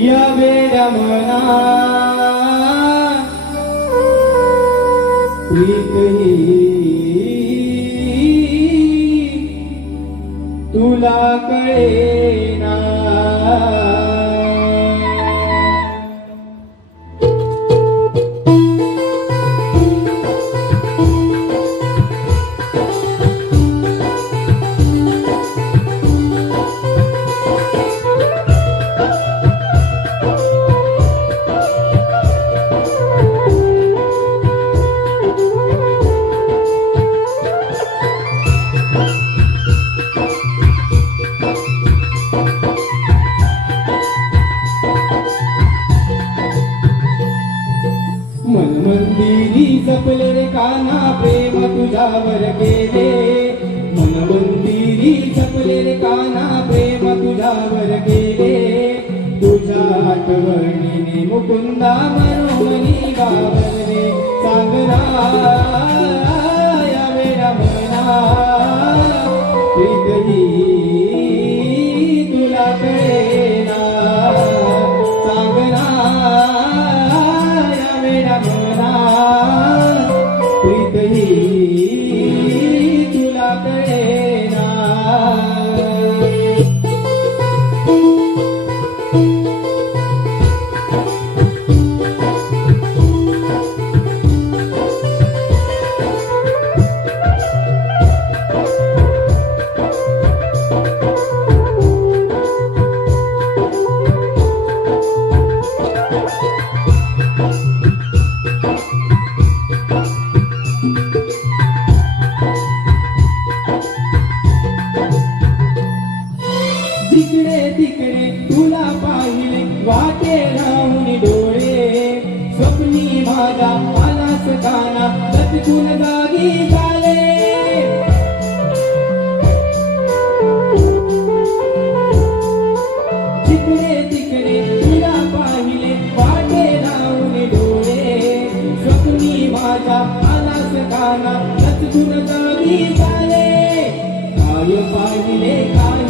या वेड्या तुला कळेना. काना प्रेम तुझ्यावर केले. मन मंदिरी जपले काना प्रेम तुझ्यावर केले. तुझ्या आठवणीने मुकुंदा मनोमनी गावले सागरा वाटे राहून डोळे स्वप्नी माझा आलास काना लटकून जागी झाले. जिकडे तिकडे तुला पाहिले वाटे डोळे स्वप्नी माझा आलास काना लटकून जागी झाले. काय पाहिले काही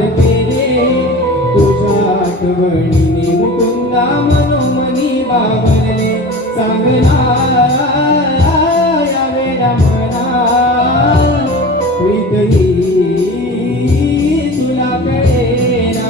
तुझ्यावर तुझ्या आठवणीने मुकुंदा मनोमनी बाबरले सांगना या मना प्रीतही तुला कळेना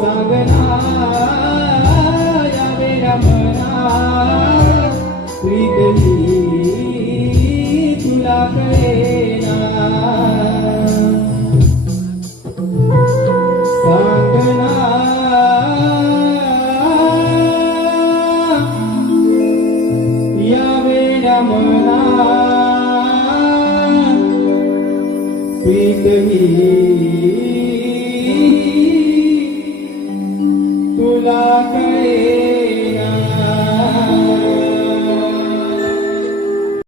सांगना या मना प्रीतही तुला कळेना तुला कळे